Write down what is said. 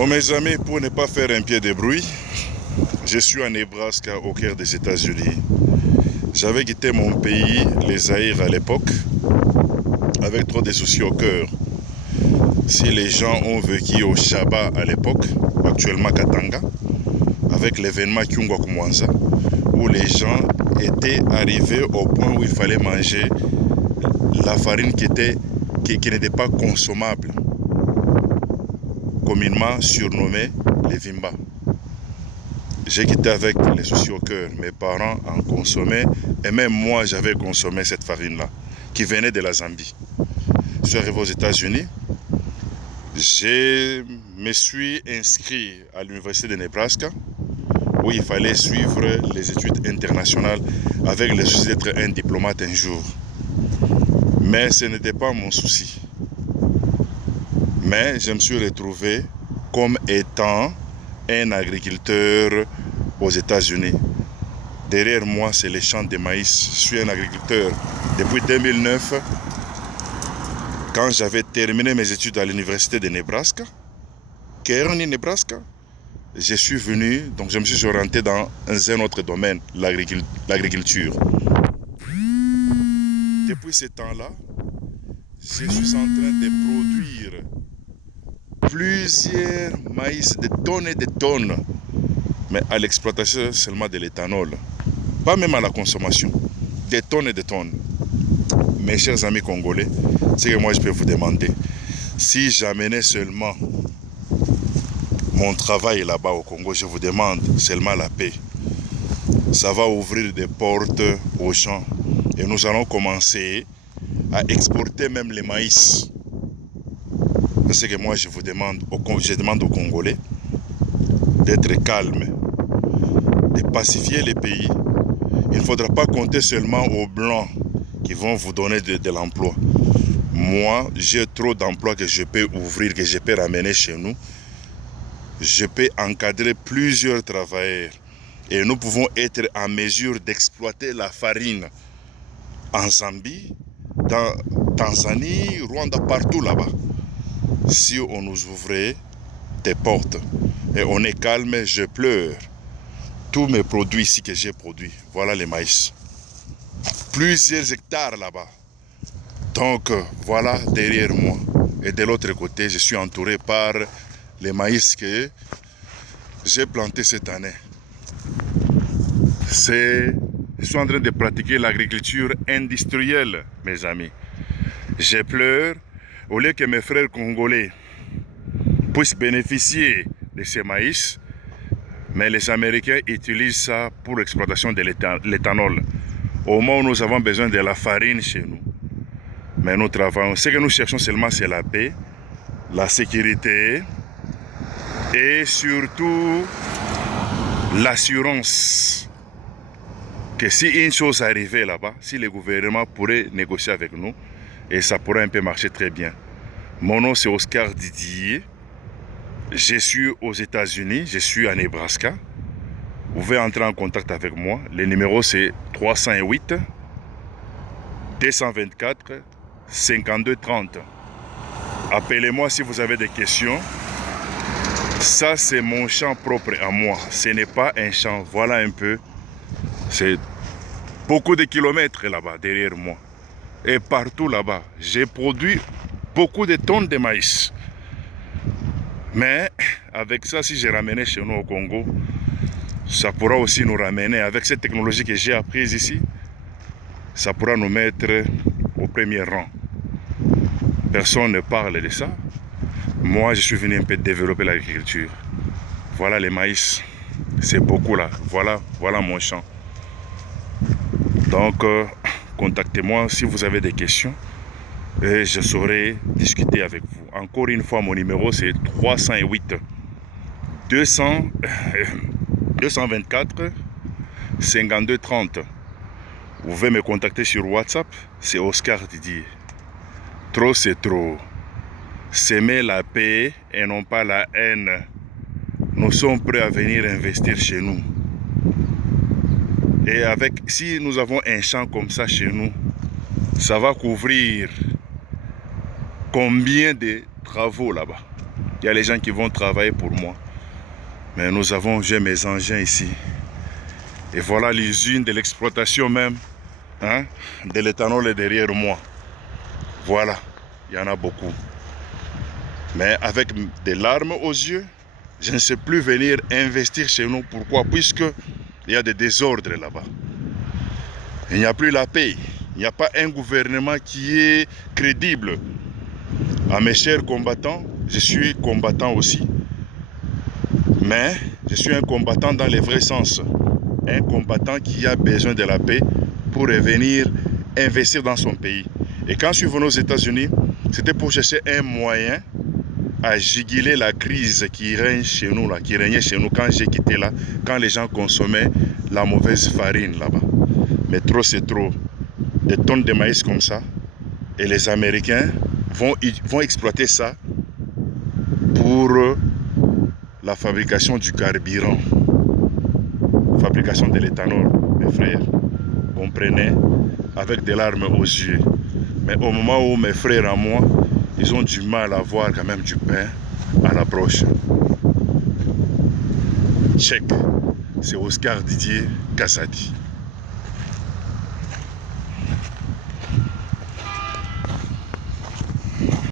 Bon mes amis, pour ne pas faire un pied de bruit, je suis en Nebraska au cœur des États-Unis. J'avais quitté mon pays, les Zaïre à l'époque, avec trop de soucis au cœur. Si les gens ont vécu au Shaba à l'époque, actuellement Katanga, avec l'événement Kyungwa Kumwanza, où les gens étaient arrivés au point où il fallait manger la farine qui n'était pas consommable, communément surnommée les Vimba. J'ai quitté avec les soucis au cœur. Mes parents en consommaient et même moi j'avais consommé cette farine-là qui venait de la Zambie. Je suis arrivé aux États-Unis. Je me suis inscrit à l'université de Nebraska où il fallait suivre les études internationales avec le souci d'être un diplomate un jour. Mais ce n'était pas mon souci. Mais je me suis retrouvé comme étant un agriculteur aux États-Unis. Derrière moi, c'est les champs de maïs. Je suis un agriculteur depuis 2009. Quand j'avais terminé mes études à l'université de Nebraska, Kearney, Nebraska, je suis venu, donc je me suis orienté dans un autre domaine, l'agriculture. Depuis ce temps-là, je suis en train de produire plusieurs maïs, des tonnes et des tonnes, mais à l'exploitation seulement de l'éthanol, pas même à la consommation, des tonnes et des tonnes. Mes chers amis congolais, c'est que moi je peux vous demander, si j'amenais seulement mon travail là-bas au Congo, je vous demande seulement la paix. Ça va ouvrir des portes aux gens et nous allons commencer à exporter même les maïs. C'est ce que moi je demande aux Congolais d'être calmes, de pacifier les pays. Il ne faudra pas compter seulement aux Blancs qui vont vous donner de l'emploi. Moi, j'ai trop d'emplois que je peux ouvrir, que je peux ramener chez nous. Je peux encadrer plusieurs travailleurs et nous pouvons être en mesure d'exploiter la farine en Zambie, dans Tanzanie, Rwanda, partout là-bas. Si on nous ouvrait des portes et on est calme, je pleure. Tous mes produits ici que j'ai produits, voilà les maïs. Plusieurs hectares là-bas. Donc voilà derrière moi. Et de l'autre côté, je suis entouré par les maïs que j'ai plantés cette année. Je suis en train de pratiquer l'agriculture industrielle, mes amis. Je pleure au lieu que mes frères congolais puissent bénéficier de ces maïs, mais les Américains utilisent ça pour l'exploitation de l'éthanol. Au moment où nous avons besoin de la farine chez nous. Mais nous travaillons. Ce que nous cherchons seulement, c'est la paix, la sécurité et surtout l'assurance que si une chose arrivait là-bas, si le gouvernement pourrait négocier avec nous, et ça pourrait un peu marcher très bien. Mon nom c'est Oscar Didier. Je suis aux États-Unis, je suis à Nebraska. Vous pouvez entrer en contact avec moi. Le numéro c'est 308 224 52 30. Appelez-moi si vous avez des questions. Ça c'est mon champ propre à moi. Ce n'est pas un champ. Voilà un peu. C'est beaucoup de kilomètres là-bas derrière moi. Et partout là-bas, j'ai produit beaucoup de tonnes de maïs. Mais avec ça, si j'ai ramené chez nous au Congo, ça pourra aussi nous ramener, avec cette technologie que j'ai apprise ici, ça pourra nous mettre au premier rang. Personne ne parle de ça. Moi, je suis venu un peu développer l'agriculture. Voilà les maïs. C'est beaucoup là. Voilà mon champ. Donc, contactez-moi si vous avez des questions et je saurai discuter avec vous. Encore une fois, mon numéro c'est 308 224 52 30. Vous pouvez me contacter sur WhatsApp, c'est Oscar Didier. Trop c'est trop. S'aimer la paix et non pas la haine. Nous sommes prêts à venir investir chez nous. Et si nous avons un champ comme ça chez nous, ça va couvrir combien de travaux là-bas? Il y a les gens qui vont travailler pour moi. Mais j'ai mes engins ici. Et voilà l'usine de l'exploitation même, hein, de l'éthanol est derrière moi. Voilà, il y en a beaucoup. Mais avec des larmes aux yeux, je ne sais plus venir investir chez nous. Pourquoi? Puisque il y a des désordres là-bas. Il n'y a plus la paix. Il n'y a pas un gouvernement qui est crédible. À mes chers combattants, je suis combattant aussi. Mais je suis un combattant dans les vrais sens. Un combattant qui a besoin de la paix pour revenir investir dans son pays. Et quand je suis venu aux États-Unis, c'était pour chercher un moyen à juguler la crise qui règne chez nous, là, qui régnait chez nous quand j'ai quitté là, quand les gens consommaient la mauvaise farine là-bas. Mais trop c'est trop. Des tonnes de maïs comme ça. Et les Américains vont exploiter ça pour la fabrication du carburant. Fabrication de l'éthanol, mes frères. Comprenez, avec des larmes aux yeux. Mais au moment où mes frères à moi, ils ont du mal à voir quand même du pain à l'approche. Check. C'est Oscar Didier Kassadi.